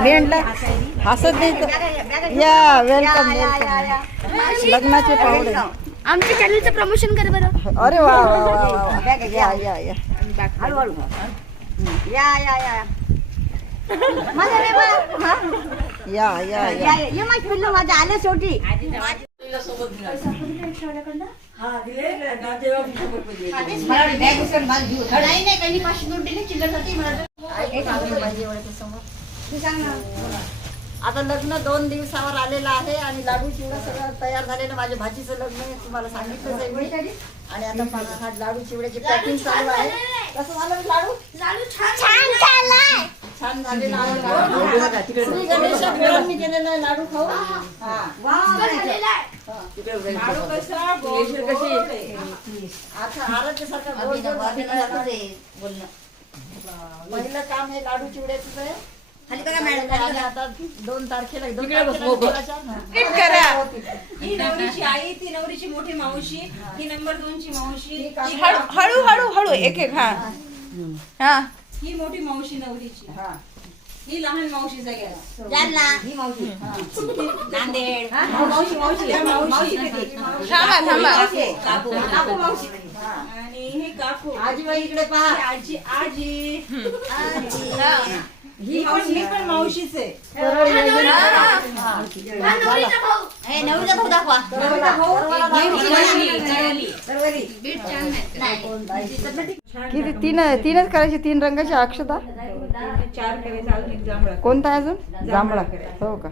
मी आणला हसत नाही. या वेलकम वेलकम लग्नाचे पाहुणे आमच्या चॅनलचं प्रमोशन कर बरं. अरे वा वा वा वा वा. या या या. हळूहळू. या या या. हा? या या या, या या. ये माझी पिल्लू माझ्या आले शेवटी. नाही नाही काही पाचशे नोट दिली चिल्लर होती आता लग्न दोन दिवसावर आलेलं आहे आणि लाडू चिवडा सगळं तयार झालेलं माझ्या भाजीचं लग्न आहे तुम्हाला सांगितलंच आहे मी. आणि आता हा लाडू चिवड्याची पॅकिंग चालू आहे. कसं झालं लाडू? छान झालेलं आहे. लाडू. श्री गणेशा पोरांनी केलेलं आहे लाडू खाऊ. आता आरोग्यासारखं. पहिलं काम हे लाडू चिवड्याचंच आहे खाली बघा मॅडम आणि आता दोन तारखेला दोन तारखेला दिवाळीच्या- हा. ही. नवरीची आई ती नवरीची मोठी मावशी ही नंबर दोनची मावशी. हळू हळू हळू हळू एक एक हा. हा. ही. मोठी मावशी नवरीची. हा. ही लहान मावशी. सगळ्याला जालना नांदेड. मावशी मावशी. मावशी थांबा थांबा. काकू काकू मावशी. आणि हे काकू. आजीबाई इकडे पहा. आजी आजी. ही. ही पण मावशीच आहे. हे नवरीचा भाऊ. दाखवा. किती तीन तीनच करायचे तीन रंगाची अक्षता? चार करायचं अजून एक जांभळा. कोणता आहे अजून? जांभळा हो का?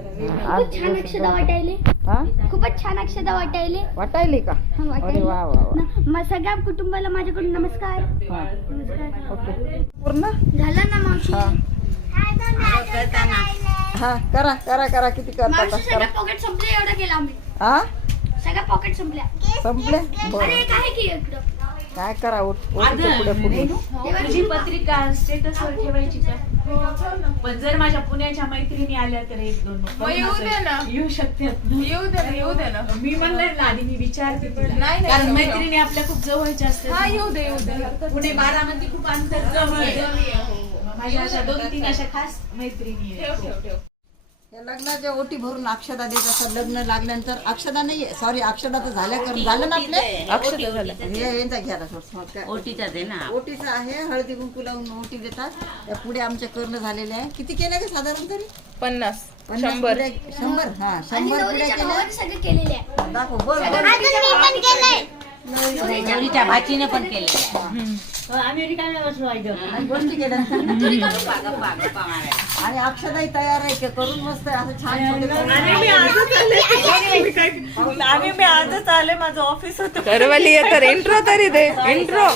खूप छान अक्षदा वाटायले. हा? खूपच छान अक्षदा वाटायले. वाटायली का? हा, वाटायले. वा वा वा. न- मग सगळ्या कुटुंबाला माझ्याकडून नमस्कार. हा. नमस्कार. ओके. पूर्ण? झालं ना मावशी हा. हा करा करा करा. किती करता मावशी सगळ्या करा पॉकेट संपले एवढं केलं आम्ही. हा? सगळ्या पॉकेट संपल्या. संपले? अरे बरं एक आहे की इकडं? काय करा उठ पुढे पुढे. पत्रिका स्टेटसवर ठेवायची का? पण जर माझ्या पुण्याच्या मैत्रिणी आल्या तर एक दोन मग येऊ दे ना. येऊ शकतात येऊ दे ना येऊ दे ना मी म्हणलं ना आधी मी विचारते तुला. नाही, नाही, कारण. मैत्रिणी आपल्या खूप जवळच्या हा असतात येऊ दे येऊ दे पुणे बारामती खूप अंतर आहे माझ्या अशा दोन तीन अशा खास मैत्रिणी आहेत. ठेव ठेव ठेव या लग्नाच्या ओटी भरून अक्षदा देत असतात. लग्न लागल्यानंतर अक्षदा नाही सॉरी अक्षदा तर झाल्या कर झालं ना आपले अक्षता झालं हे यांचा घ्यायला थोडं काय ओटीचाच आहे ना. ओटीचं आहे हळदी कुंकू लावून ओटी देतात. त्या पुढे आमच्या कर्ण झालेले आहे. किती केल्या का साधारण तरी? पन्नास. पन्नास शंभर. शंभर. हा शंभर पुढे केल्या. भावाने सगळं केलेले आहे. दाखव बोल. बोल. नवरीच्या भाचीने पण केले आम्ही रिकाम्या बसलो आणि गोष्टी केल्या. आणि अक्षदाही तयार आहे करून मस्त असं छान मी आजच आले माझं ऑफिस होतं. करवली आहे तर इंट्रो तरी दे. इंट्रो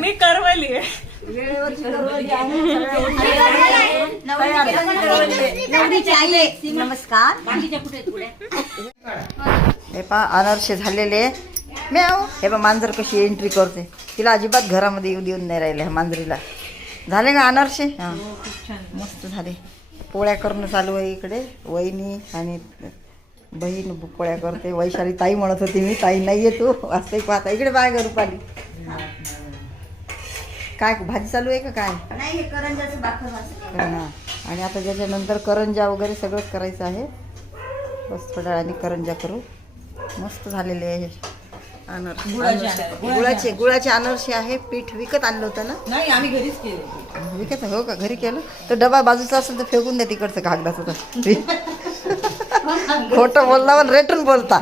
मी करवली आहे. नमस्कार. हे पहा अनारसे झालेले. म्याव. हे बा मांजर कशी एंट्री करते. तिला अजिबात घरामध्ये येऊ देऊन नाही राहिले ह्या मांजरीला. झाले का अनारसे? हां. मस्त झाले. पोळ्या करणं चालू आहे इकडे. वहिनी आणि बहीण पोळ्या करते. वैशाली ताई म्हणत होती मी ताई नाही येतो वास्तविक पाहता इकडे बाय ग रुपाली काय भाजी चालू आहे का काय? हे. हां आणि आता त्याच्यानंतर करंजा वगैरे सगळंच करायचं आहे. बस थोड्या वेळाने करंजा करू. मस्त झालेले आहे अनारसे गुळाचे गुळाचे अनारसे आहे पीठ विकत आणलं होतं ना? नाही आम्ही घरीच केले विकत? हो का? घरी केलं? तर डबा बाजूचा असेल तर फेकून द्या तिकडचं कागदाचं तर. खोटं बोलला पण रेटून बोलता.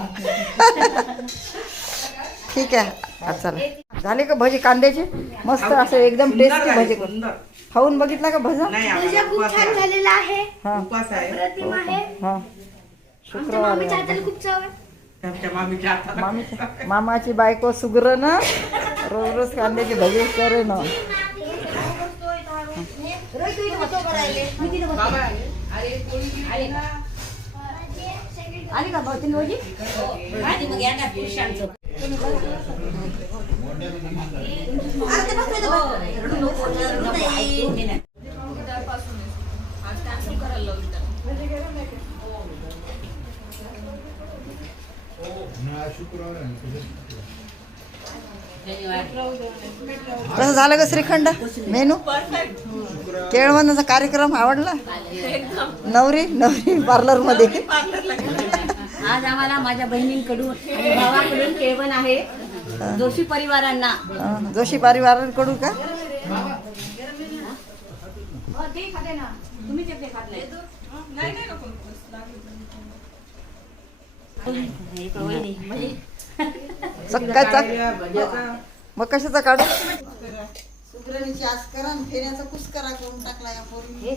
ठीक आहे. हा, चला झाले का भजी कांद्याचे? मस्त असं एकदम टेस्टी भजी. खाऊन बघितला का भजा? खूप छान झालेला आहे. हा. प्रतिमा आहे. हा. आमच्या शुक्रवार मामीच्या आहे. हाताला खूप चव आहे. मामाची बायको सुग्र ना रोज रोज कांद्याची भजी करे ना. आली. का. रडू नको, रडू नाही. कसं झालं का श्रीखंड? मेनू? केळवणाचा कार्यक्रम आवडला? नवरी नवरी पार्लरमध्ये आज आम्हाला माझ्या बहिणींकडून आणि भावाकडून केळवण आहे. जोशी परिवारांना. जोशी परिवाराकडून का? सकाळचा? मग कशाचा काढू? हे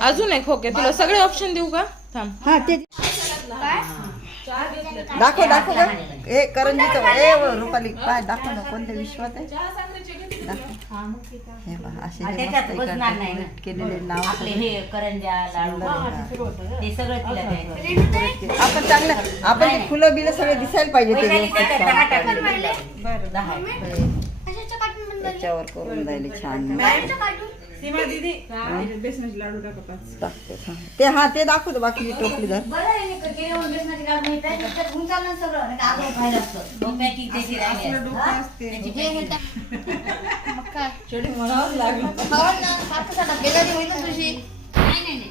अजून एक खोके तुला सगळे ऑप्शन देऊ का? थांब. हा ते दाखव दाखव. हे करंजीचं ए व रुपाली काय दाखव ना कोणत्या विश्वात आहे. हे पहा, असे त्याच्यात मस्त बसणार नाही एका ना. केलेले नाव आपले हे करंजा लाडू ते सगळं तिला द्यायचं आपण चांगलं आपण ते फुलं बिलं सगळे दिसायला पाहिजे ते वैशाली व्यवस्थित त्याच्यात दहा काम टाकून करायला. दिले. दहा आहे. कशाचं कार्टून बनवलं? त्याच्यावर करून जाईल छान टाकते हा. ते हा ते दाखवतो बाकी टोपली धर बरं आहे ना, केळवण बेसनाची लाडू मिळतात. नुसतं घेऊन चालणार सगळं. नाही तर आग्रह पाहिलं असतं. डोक्याची त्याची राहिली असते. हा? त्याची हे हे टाक. मग काय? हो ना, हाताचा डबेदारी होईल ना तुझी. नाही, नाही, नाही.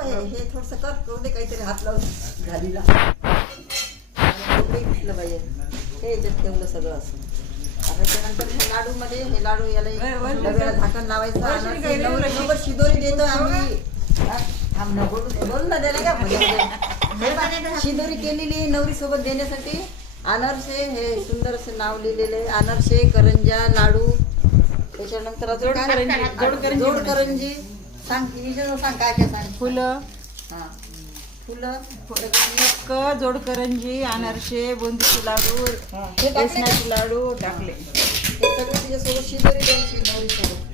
हे हे थोडस कर करू दे काहीतरी हात लावून घालीला हे याच्यात ठेवलं सगळं असं हे लाडू मध्ये हे लाडू याला डब्याला झाकण लावायचं आणि शिदोरी देतो आम्ही. हा? थांब ना, बोलू दे. बोल ना त्याला काय म्हणजे? शिदोरी केलेली नवरी सोबत देण्यासाठी. अनारसे हे सुंदर असं नाव लिहिलेलं आहे. अनारसे करंजा लाडू. त्याच्यानंतर अजून काय? जोड करंजी सांग विषय सांग काय काय सांग? फुलं. हा. फुलं एक जोड करंजी अनारसे बुंदीचे लाडू? बेसनाचे लाडू. टाकले. सगळं तिच्यासोबत शिदोरी द्यायची नवरीसोबत